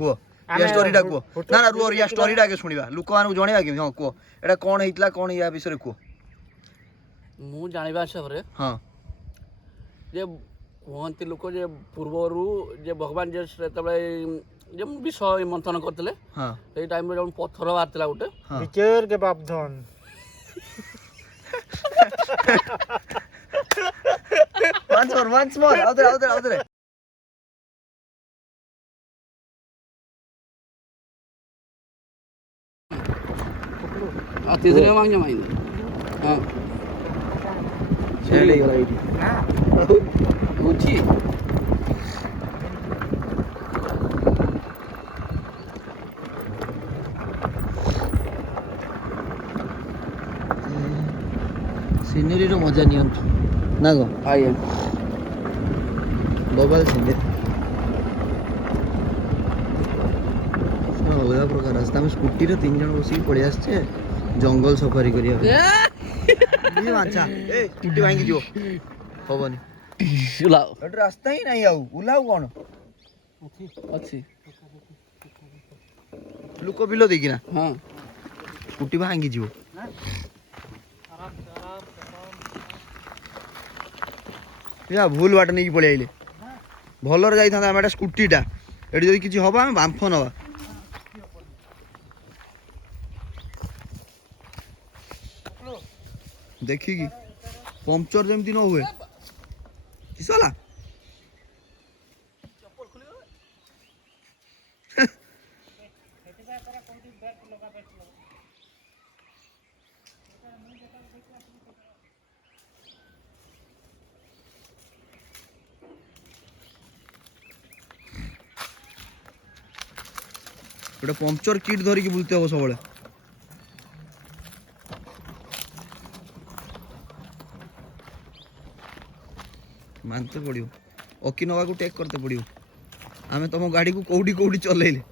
କୁହ ୟା ଷ୍ଟୋରିଟା କୁହ ନା ନା ରୁହ ୟା ଷ୍ଟୋରିଟା ଆଗେ ଶୁଣିବା ଲୋକମାନଙ୍କୁ ଜଣେଇବା କେମିତି ହଁ କୁହ ଏଇଟା କ'ଣ ହେଇଥିଲା କ'ଣ ୟା ବିଷୟରେ କୁହ ମୁଁ ଜାଣିବା ହିସାବରେ ହଁ ଯେ କୁହନ୍ତି ଲୋକ ଯେ ପୂର୍ବରୁ ଯେ ଭଗବାନ ଯେ ସେତେବେଳେ ଯେ ବିଷ ମନ୍ଥନ କରିଥିଲେ ସେଇ ଟାଇମରେ ଜଣେ ପଥର ବାହାରିଥିଲା ଗୋଟେ ବିଚେର କେ ବାପଧନ once more out there तीसरे मांग जमाएंगे हाँ चले गया ये ऊंची ସିନେରୀ ର ମଜା ନିଅନ୍ତୁ ନା କଣ आइए ମୋବାଇଲ ସିନେରୀ ଅଲଗା ପ୍ରକାର ରାସ୍ତା ଆମେ ସ୍କୁଟିରେ 3 ଜଣ ବସିକି ପଳେଇ ଆସିଛେ ଜଙ୍ଗଲ ସଫାରି କରିବା ମାଛା ଏ ସ୍କୁଟି ଭାଙ୍ଗି ଯିବ ହବନି उलाओ ଏଠି ରାସ୍ତା ହିଁ ନାହିଁ ଆଉ ଉଲାଉ କ'ଣ अच्छी ଲୋକ ବିଲ ଦେଇକିନା हाँ ସ୍କୁଟି ଭାଙ୍ଗି ଯିବ या भूल बाट नहीं पड़े आइले भलर जाई था हम स्कूटीटा एटी जदि किछि हबा हम बांफ नवा देखी कि पंक्चर जेमती न हुए किसला गोटे पंक्चर किट धरिकी बुलते हम सब मानते पड़ो ओकिनवा को टेक करते पड़ो आमे तुम गाड़ी को कौटी कौटी चलैले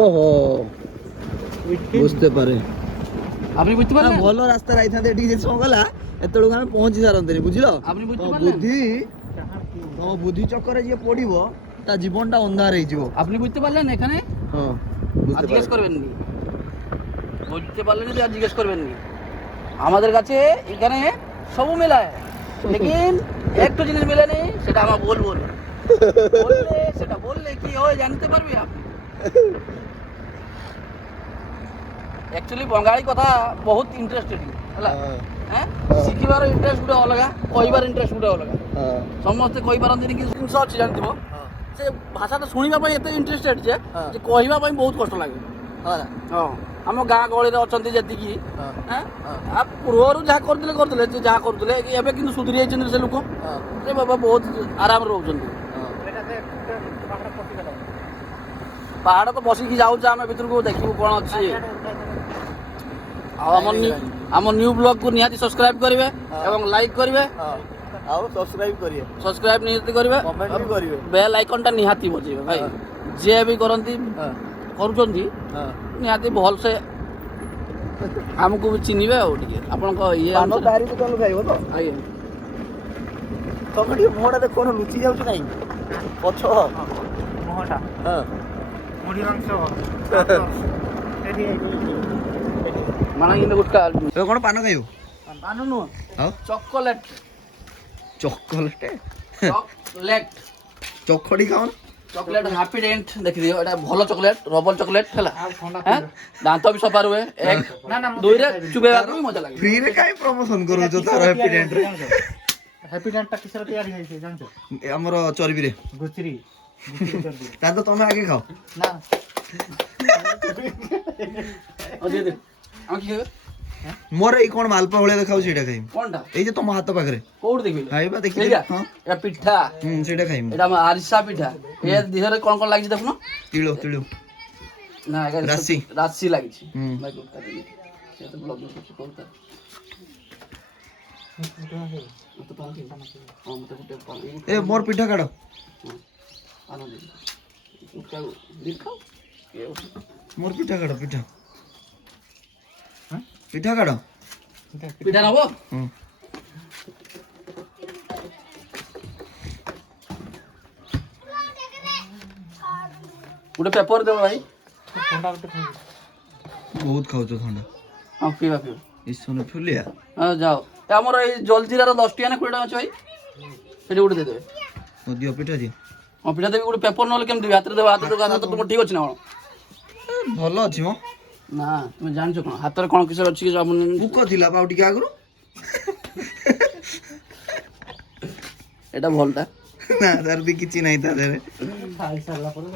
ओहो बुझते पारे আপনি বুঝতে পারলেন ভালো রাস্তা যাইতাতে এটি যে সগলা এতলুক আমি পৌঁছি সারন্তনি বুঝিলো আপনি বুঝতে পারলেন বুদ্ধি চক্করে যে পড়িব তা জীবনটা অন্ধার হয়ে যাব আপনি বুঝতে পারলেন এখানে হ্যাঁ আর জিজ্ঞেস করবেন নি বুঝতে পারলেন যে আর জিজ্ঞেস করবেন নি আমাদের কাছে এখানে সব মেলা लेकिन একটু জিনিস মেলে নেই সেটা আমরা বলবো না বললে সেটা বললে কি হয় জানতে পারবি আপনি एक्चुअली बंगाली कथा बहुत इंटरेस्टेड है हैं शिखिबार इंटरेस्ट गुटे अलग कहबार इंटरेस्ट गुटे अलग समस्त कहि पारंती कि जिंस अछि जानथिबो से भाषा तो सुनिबा पई एते इंटरेस्टेड जे कहबा पई बहुत कष्ट लागे हां हम गां गळी रे अछंती जति की हैं आ पूर्वरु जा करदिले जे जा करदिले एबे किंतु सुधरी जाइछन से लोक से बाबा बहुत आराम रहउछन पहाड़ तो बसिकी जाऊँ आम भर को देखू कौन अच्छी आम न्यू ब्लॉग को निहाती सब्सक्राइब करेंगे एवं लाइक करेंगे सब्सक्राइब निहाती करेंगे बेल आइकन टा निहाती बजेबे भाई जे भी करंती करूचंती निहाती भल से हमको भी चिन्हिबे आ आपन को ये पानो दारी को चल खाइबो तो आइए तमडी मोडा दे कोन लुचि जाउछ नाही पछ मोहटा हां मुड़ी मांस माना कि गुटका ए कोन पानो खाइबो पानो नो हां चॉकलेट चॉकलेट चॉकलेट चखड़ी खाओ चॉकलेट हैप्पी डेंट देखि दियो एटा भलो चॉकलेट रबल चॉकलेट हला हैं दांत भी सफा रुए एक दुई रे चुबेबा को मजा लागे फ्री रे काई प्रमोशन करू जो तार हैप्पी डेंट रे हैप्पी डेंट ता किसर तैयारी है जानछो हमर चर्बी रे गुचरी ता तो तुम आगे खाओ ना ओ दे दे आ की हेबे मोर ए कोन मालपा होले देखाउ सेटा खाइम कोनटा ए जे तुम हाथ पाखरे कोड देखबे खाइबा देखि हां एटा पिठा सेटा खाइम एटा आरिसा पिठा ए दिहरे कोन कोन लागि देखुनो तिलो तिलो ना राशि राशि लागि छी भाई गुटका दे से तो ब्लॉग में कुछ कोनता ମତେ ପାନ ଦିଅ। ହଁ ମତେ ଗୋଟେ ପାନ ଏ ମୋର ପିଠା କାଢ। ପାନ ଦିଅ। ଉଠାଉ ଦେଖାଉ ମୋର ପିଠା କାଢ ପିଠା। ପିଠା କାଢ। ପିଠା ନବ ହୁଁ ଗୋଟେ ପେପର ଦେବ ଭାଇ। ବହୁତ ଖାଉଛ ଥଣ୍ଡା। ହଁ ପିଇବା ପିଇବା। ଇସନଫୁଲିଆ। ହଁ ଯାଅ ଏ ଆମର ଏଇ ଜଲଜିରାର 10 ଟଙ୍କା ନା 20 ଟଙ୍କା ଅଛି ଭାଇ ସେଠି ଗୋଟେ ଦେଇଦେବେ। ଦିଅ ପିଠା ଦିଅ। ହଁ ପିଠା ଦେବି ଗୋଟେ ପେପର ନହେଲେ କେମିତି ଦେବି ହାତରେ ଦେବ ହାତ ତୁମର ଠିକ ଅଛି ନା କଣ? ଭଲ ଅଛି ମ। ନା ତୁମେ ଜାଣିଛ କଣ ହାତରେ କଣ କିସ ଅଛି କି ପୋକ ଥିଲା ବା ଆଉ ଟିକେ ଆଗରୁ। ଏଇଟା ଭଲଟା। ନା ତାର ବି କିଛି ନାହିଁ ତା ଦେହରେ। ଖାଇ ସାରିଲା ପରେ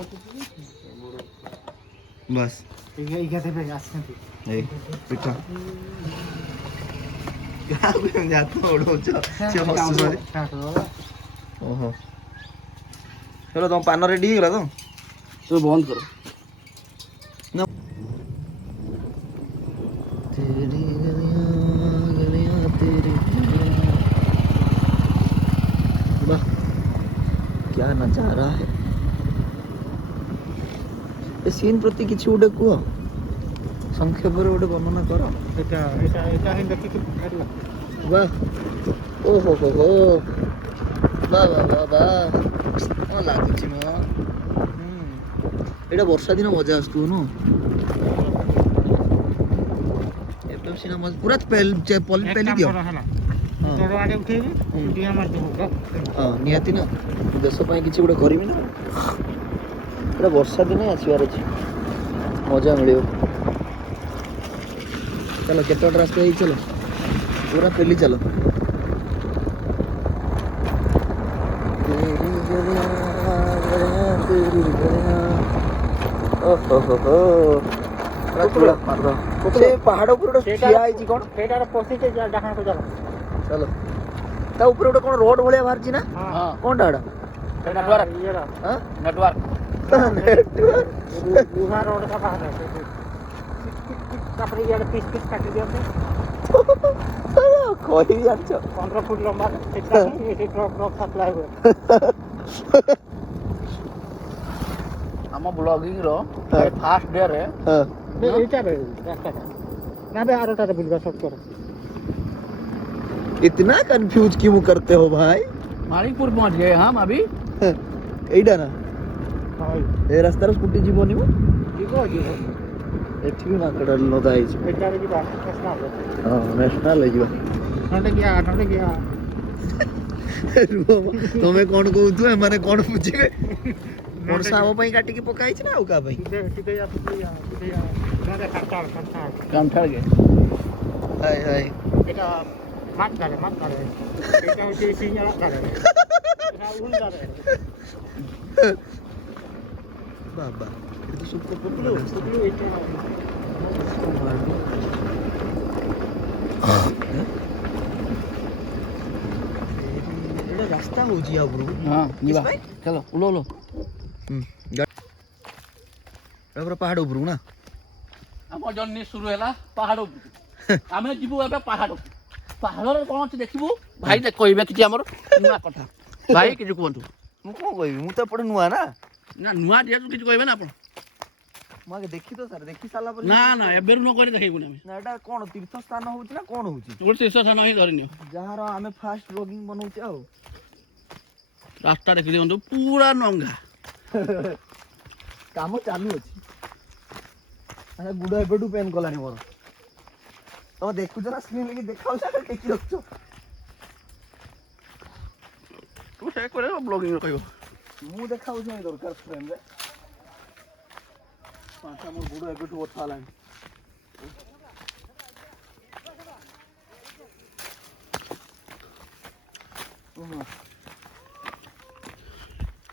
ବାସ୍ ଏଇ ପିଠା। କାହାକୁ ଏମିତି ହାତ ଉଡଉଛ ସେ ହସୁଛନ୍ତି। ଓହୋ ଚलो ତମ ପାନ ରେଡି ହେଇଗଲା ତ? ତୁମେ ବନ୍ଦ କର। ନା तेरी गलियां तेरी वाह क्या नजारा है। ए सीन प्रति किसी गोटे कुह संक्षेप गोटे वर्णना कर। ହିଁ ଦେଖିକି वाह ओहो हो वाह वाह वाह वाह कौन लगुच म एटा वर्षा दिन मजा आसुव न एकदम सीना मजा पूरा पल्ली दियो। ଆଡ଼େ ଉଠେଇବି ଡିଆ ମାରିଦେବୁ। हाँ निहाती ना देश ପାଇଁ କିଛି ଗୋଟେ କରିବି ନା ଏଟା ବର୍ଷା ଦିନେ ଆସିବାର ଅଛି ମଜା ମିଳିବ। चलो केते रास्ता है चलो पूरा पेली चलो। से पहाड़ ऊपर ठिया है कौन ସେଇଟାରେ ପଶିକି ଡାହାଣକୁ ଚାଲ। चलो ता ऊपर गोटे कौन रोड भलिया बाहर ना ହଁ कौन टाड़ा ନେଟୱାର୍କ ଇଏର हाँ ନେଟୱାର୍କ ଲୁହା ରୋଡ଼ଟା ବାହାରେ ତାପରେ ଇଆଡ଼େ ପିସ୍ ପିସ୍ କାଟି ଦିଅନ୍ତି। कही जाच 15 ଫୁଟ ଲମ୍ବା ସେଟା ହିଁ ଟ୍ରକ୍ ସପ୍ଲାଏ ହୁଏ। ଆମ ବ୍ଲଗିଂର ଫାଷ୍ଟ ଡେରେ ଏଇଟାରେ ରାସ୍ତାଟା ନା ବେ ଆରଟାରେ ବୁଲିବା ସର୍ଟ କର। इतना कंफ्यूज क्यों करते हो भाई। ମାଣିକପୁର ପହଞ୍ଚ ଗଏ हम अभी। ଏଇଟା ନା ହଁ ଏ ରାସ୍ତାରେ ସ୍କୁଟି ଯିବନି ମ ଯିବ ଯିବ ଏଠି ବି ମାଙ୍କଡ ଲଦା ହେଇଛି। ଏଇଟାରେ ଯିବା ନ୍ୟାସନାଲ ହଁ ନ୍ୟାସନାଲ ହେଇଯିବା। ନଣ୍ଡେ ଗିଆ ରୁହ ମ, ତମେ କଣ କହୁଥିବ ଏମାନେ କଣ ବୁଝିବେ। ବର୍ଷା ଆମ ପାଇଁ କାଟିକି ପକା ହେଇଛି ନା ଆଉ କାହା ପାଇଁ। କାମଠାର गे ହାय ହାय এটা মাছ ধরে এটা হচ্ছে সিঙ্গারা ধরে উল ধরে বাবা এটা তো সুপ্ত পুকুলু এটা এটা রাস্তা হଉଛି ଆ ଉପରକୁ। ହଁ ଯିବା ପାଇଁ? ଚାଲ ଉଲୋ ଉଲୋ। ଏଟା ପୁରା ପାହାଡ଼ ଉପରକୁ ନା। ଆମ ଜର୍ଣ୍ଣି শুরু ହେଲା ପାହାଡ଼ ଉପରକୁ। ଆମେ ଯିବୁ ଏବେ ପାହାଡ଼ ପାହାଡ଼ରେ କ'ଣ ଅଛି ଦେଖିବୁ ଭାଇ କହିବେ କିଛି ଆମର ନୂଆ କଥା ଭାଇ କିଛି କୁହନ୍ତୁ। ମୁଁ କ'ଣ କହିବି ମୁଁ ତ ଏପଟେ ନୂଆ ନା। ନା ନୂଆ ଯେହେତୁ କିଛି କହିବେ ନା ଆପଣ। ମୁଁ ଆଗେ ଦେଖି ତ ସାର୍ ଦେଖି ସାରିଲା ପରେ ନା ନା ଏବେରୁ ନ କରି ଦେଖେଇବୁନି ଆମେ। ନା ଏଟା କ'ଣ ତୀର୍ଥ ସ୍ଥାନ ହଉଛି ନା କ'ଣ ହଉଛି ଗୋଟେ ଶୀର୍ଷ ସ୍ଥାନ ହିଁ ଧରିନିଅ। ଯାହାର ଆମେ ଫାଷ୍ଟ ବ୍ଲଗିଂ ବନଉଛେ ଆଉ। ରାସ୍ତା ଦେଖି ଦିଅନ୍ତୁ ପୁରା ନଙ୍ଗା। କାମ ଚାଲୁଅଛି ଗୁଡ଼ ଏବେଠୁ ପେନ୍ କଲାଣି ମୋର। ତମେ ଦେଖୁଛ ନା ସ୍କ୍ରିନ୍ ଲାଗି ଦେଖାଉଛି ନା ଟେକି ରଖୁଛ। ତୁ ସେ କରିବ ବ୍ଲଗିଂ କହିବ। ମୁଁ ଦେଖାଉଛି ନାଇଁ ଦରକାର ଫ୍ରେମ୍ରେ। ପାଞ୍ଚଟା ମୋର ଗୁଡ଼ ଏବେଠୁ ବଥା ହେଲାଣି।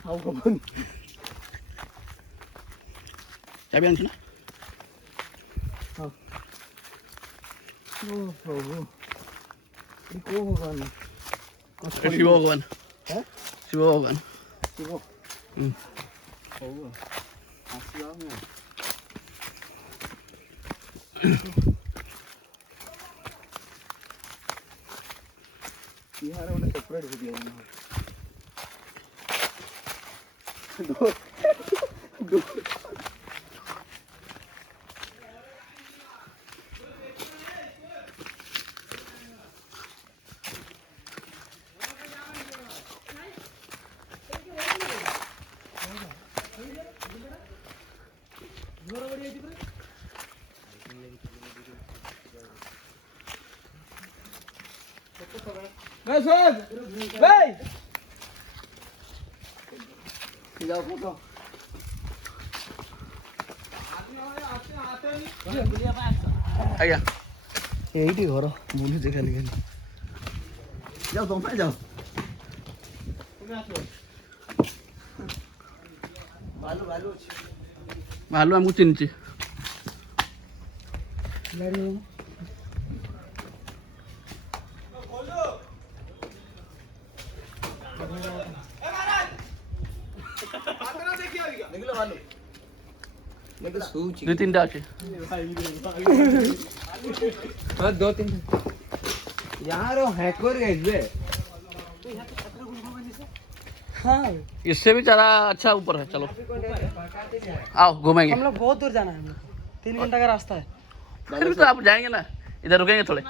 ଆଉ ହବନି। ଚାବି ଆଣିଛୁ ନା? ପ୍ରଭୁ କୋଉ ଭଗବାନ ଶିବ ଭଗବାନ ଶିବ ଭଗବାନ ଶିବ ହଉ ଆସିବା ଆଉ। यहाँ रे उन्हें सेपरेट वीडियो बना दो जाओ फोटो ଆଜ୍ଞା ଏଇଠି ଘର ବୁଲୁଛେ ଖାଲି ଖାଲି ଯାଅ ତମେ ଯାଅ ଭାଲୁ ଭାଲୁ ଅଛି ଭାଲୁ ଆମକୁ ଚିହ୍ନିଛି ଦେଖିଲ ଭାଲୁ ଦେଖିଲ ଶୋଉଛି 2-3ଟା ଅଛି दो तीन यार हैकर गए बे हाँ इससे भी चारा अच्छा ऊपर है चलो आओ घूमेंगे हम लोग बहुत दूर जाना है 3 घंटा का रास्ता है फिर भी तो आप जाएंगे ना इधर रुकेंगे थोड़े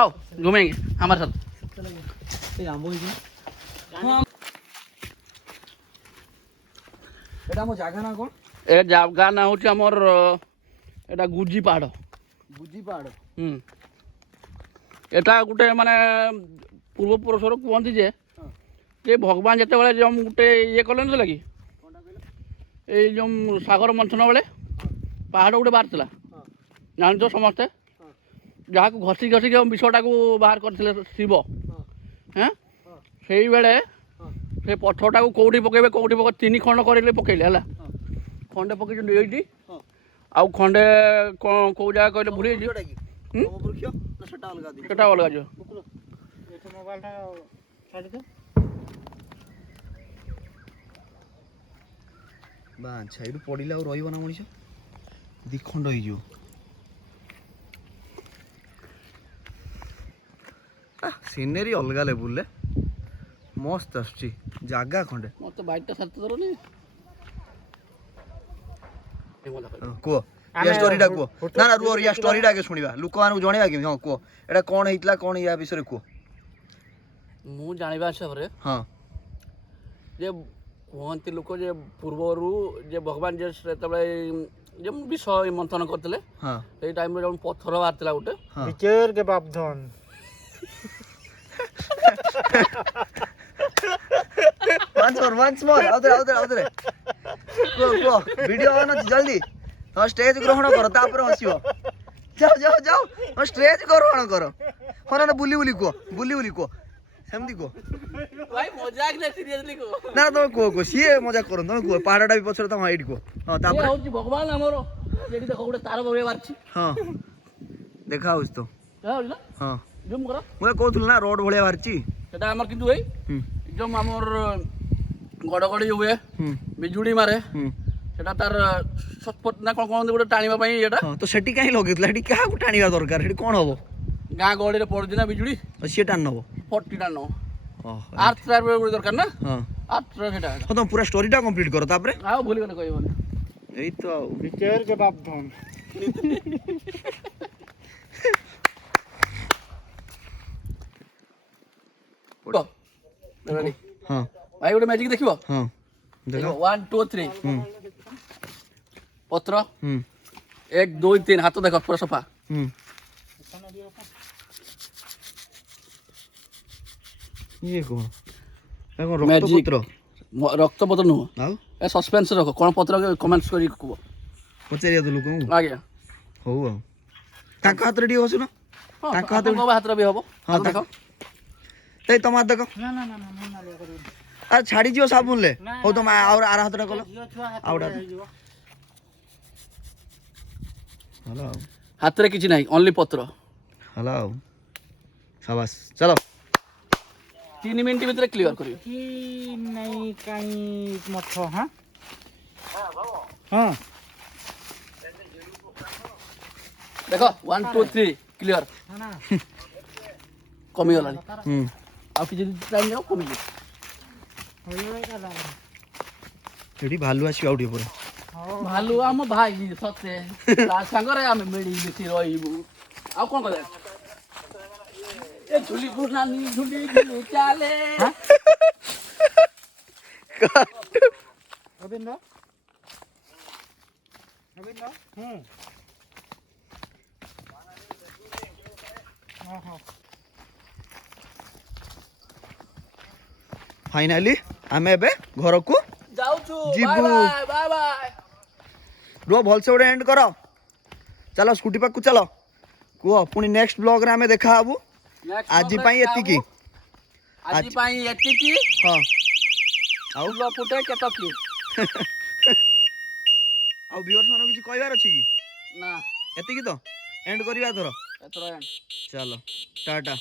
आओ घूमेंगे हमारे साथ এটা মো জায়গা না কোন ए जागा ना होची हमर एटा गुजी पहाड़ বুঝি পাড় এটা গোটে মানে ପୂର୍ବପୁରୁଷର କୁହନ୍ତି ଯେ ଭଗବାନ ଯେତେବେଳେ ଯେଉଁ ଗୋଟେ ଇଏ କଲେନି ଥିଲା କି ଏଇ ଯେଉଁ ସାଗର ମନ୍ଥନ ବେଳେ ପାହାଡ଼ ଗୋଟେ ବାହାରିଥିଲା ଜାଣିଛ ସମସ୍ତେ ଯାହାକୁ ଘଷି ଘଷି ଯେଉଁ ବିଷଟାକୁ ବାହାର କରିଥିଲେ ଶିବ ହେଁ ସେଇବେଳେ ସେ ପଥରଟାକୁ କେଉଁଠି ପକେଇବେ 3 ଖଣ୍ଡ କରିଲେ ପକେଇଲେ ହେଲା ଖଣ୍ଡେ ପକେଇଛନ୍ତି ଏଇଠି ଆଉ ଖଣ୍ଡେ କେଉଁ ଜାଗା କହିଲେ ଭୁଲି ଯାଇଛି সেটা অলগা দি ସେଟା ଅଲଗା ଯିବ ଏଠି ମୋବାଇଲଟା ଛାଡ଼ିଦେ ବା ଆଚ୍ଛା ଏଇଠୁ ପଡ଼ିଲେ ଆଉ ରହିବ ନା ମଣିଷ ଦ୍ୱିଖଣ୍ଡ ହେଇଯିବ ସିନେରୀ ଅଲଗା ଲେବୁଲରେ ମସ୍ତ ଆସୁଛି ଜାଗା ଖଣ୍ଡେ ମୋତେ ବାଇକଟା ସାଥି ଧରୁନି କୁହ ୟା ଷ୍ଟୋରିଟା କୁହ ନା ନା ରୁହ ୟା ଷ୍ଟୋରିଟା ଆଗେ ଶୁଣିବା ଲୋକମାନଙ୍କୁ ଜଣେଇବା କେମିତି ହଁ କୁହ ଏଇଟା କ'ଣ ହେଇଥିଲା କ'ଣ ୟା ବିଷୟରେ କୁହ ମୁଁ ଜାଣିବା ହିସାବରେ ହଁ ଯେ କୁହନ୍ତି ଲୋକ ଯେ ପୂର୍ବରୁ ଯେ ଭଗବାନ ଯେ ସେତେବେଳେ ଯେ ବିଷ ମନ୍ଥନ କରିଥିଲେ ହଁ ସେଇ ଟାଇମ୍ରେ ଯେଉଁ ପଥର ବାହାରିଥିଲା ଗୋଟେ ବିଚାର के बापधन once more out there କୁହ ଭିଡ଼ିଓ ଅନ୍ ଅଛି ଜଲ୍ଦି ତମ ଷ୍ଟେଜ୍ ଗ୍ରହଣ କର ତାପରେ ହସିବ ଯାଅ ତମ ଷ୍ଟେଜ୍ ଗ୍ରହଣ କର ହଁ ନା ବୁଲି କୁହ ସେମିତି କୁହ ଭାଇ ମଜାକ ନା ସିରିୟସଲି କୁହ ନା ତମେ କୁହ ସିଏ ମଜା କରନ୍ତୁ ତମେ କୁହ ପାହାଡ଼ଟା ବି ପଛରେ ତମ ଏଇଠି କୁହ ହଁ ତାପରେ ହଉଛି ଭଗବାନ ଆମର ଯେଠି ଦେଖ ଗୋଟେ ତାର ବଗେଇ ବାହାରିଛି ହଁ ଦେଖା ହଉଛି ତ ହଉଛି ନା ହଁ ଜୁମ୍ କର ମୁଁ କହୁଥିଲି ନା ରୋଡ଼ ଭଳିଆ ବାହାରିଛି ସେଟା ଆମର କିନ୍ତୁ ଏଇ ଯେଉଁ ଆମର ଗଡ଼ଗଡ଼ି ହୁଏ ବିଜୁଳି ମାରେ ସେଟା ତାର ସଟପଟ ନା କ'ଣ କହନ୍ତି ଗୋଟେ ଟାଣିବା ପାଇଁ ଏଇଟା ହଁ ତ ସେଠି କାହିଁ ଲଗେଇଥିଲା ସେଠି କାହାକୁ ଟାଣିବା ଦରକାର ସେଠି କ'ଣ ହବ ଗାଁ ଗହଳିରେ ପଡୁଛି ନା ବିଜୁଳି ସିଏ ଟାଣି ନବ ଫର୍ଟି ଟାଣ ଓହୋ ଆର୍ଥ ଗୋଟେ ଦରକାର ନା ହଁ ଆର୍ଥ ସେଟା ହଁ ତମ ପୁରା ଷ୍ଟୋରିଟା କମ୍ପ୍ଲିଟ୍ କର ତାପରେ ଆଉ ଭୁଲିଗଲେ କହିବନି ଏଇ ତ ଆଉ ବିଚାର के बापधन ହଁ ଭାଇ ଗୋଟେ ମ୍ୟାଜିକ୍ ଦେଖିବ ହଁ ଦେଖ 1 2 3 ପତ୍ର 1 2 3 ହାତ ଦେଖ ପୁରା ସଫା ଇଏ କ'ଣ ରକ୍ତ ମ୍ୟାଜିକ୍ ପତ୍ର ରକ୍ତ ପତ୍ର ନୁହଁ ଆଉ ଏ ସସ୍ପେନ୍ସ ରଖ କ'ଣ ପତ୍ର କମେଣ୍ଟସ୍ କରି କୁହ ପଚାରିବା ତ ଲୋକଙ୍କୁ ଆଜ୍ଞା ହଉ ଆଉ ତାଙ୍କ ହାତରେ ଟିକେ ବସୁନ ହଁ ତାଙ୍କ ଆପଣଙ୍କ ହାତରେ ବି ହବ ହଁ ଦେଖ ଏଇ ତମ ହାତ ଦେଖ ନା ନା ନା ମୁଁ ନାଲିଆ କରିବି ଆରେ ଛାଡ଼ିଯିବ ସାବୁନରେ ହଉ ତମ ଆଉ ଆର ହାତଟା କଲ ଝିଅ ଛୁଆ ହାତ ଆଉ ଗୋଟେ ହେଇଯିବ ହେଲା ଆଉ ହାତରେ କିଛି ନାହିଁ ଓନ୍ଲି ପତ୍ର ହେଲା ଆଉ ସାବାସ୍ ଚାଲ 3 ମିନିଟ୍ ଭିତରେ କ୍ଲିୟର କରିବେ କି ନାଇଁ କାଇଁ ମଠ ହଁ ହଁ ଦେଖ 1 2 3 କ୍ଲିୟର ନା କମିଗଲାଣି ହୁଁ ଆଉ କିଛି ଟାଇମ୍ ଯାଉ କମିଯିବ ଏଠି ଭାଲୁ ଆସିବ ଆଉ ଟିକେ ପରେ ଭାଲୁ ଆମ ଭାଇ ସତେ ତା ସାଙ୍ଗରେ ଆମେ ମିଳିମିଶି ରହିବୁ ଆଉ କଣ କରିବା ଏ ଝୁଲି ନାନୀ ଝୁଲି ଝୁଲି ଚାଲେ Robin đó. Robin đó. फाइनाली आमे एबे घर को ଯାଉଛୁ ଯିବୁ। ବାଏ ବାଏ ବାଏ रो भलसे गोटे एंड कर चलो स्कूटी पाक चलो कुह पुणी नेक्स्ट ब्लॉग रे आमे देखा हबु आज ପାଇଁ ଏତିକି ଆଜି ପାଇଁ ଏତିକି ହଁ ଆଉ ଫୁଲ ଫୁଟେ କେତକି ଆଉ ଭିଉଅର୍स ମାନଙ୍କୁ କିଛି କହିବାର ଅଛି କି ନା ଏତିକି ତ ଏଣ୍ଡ କରିବା ଧର ଏଥର चलो टाटा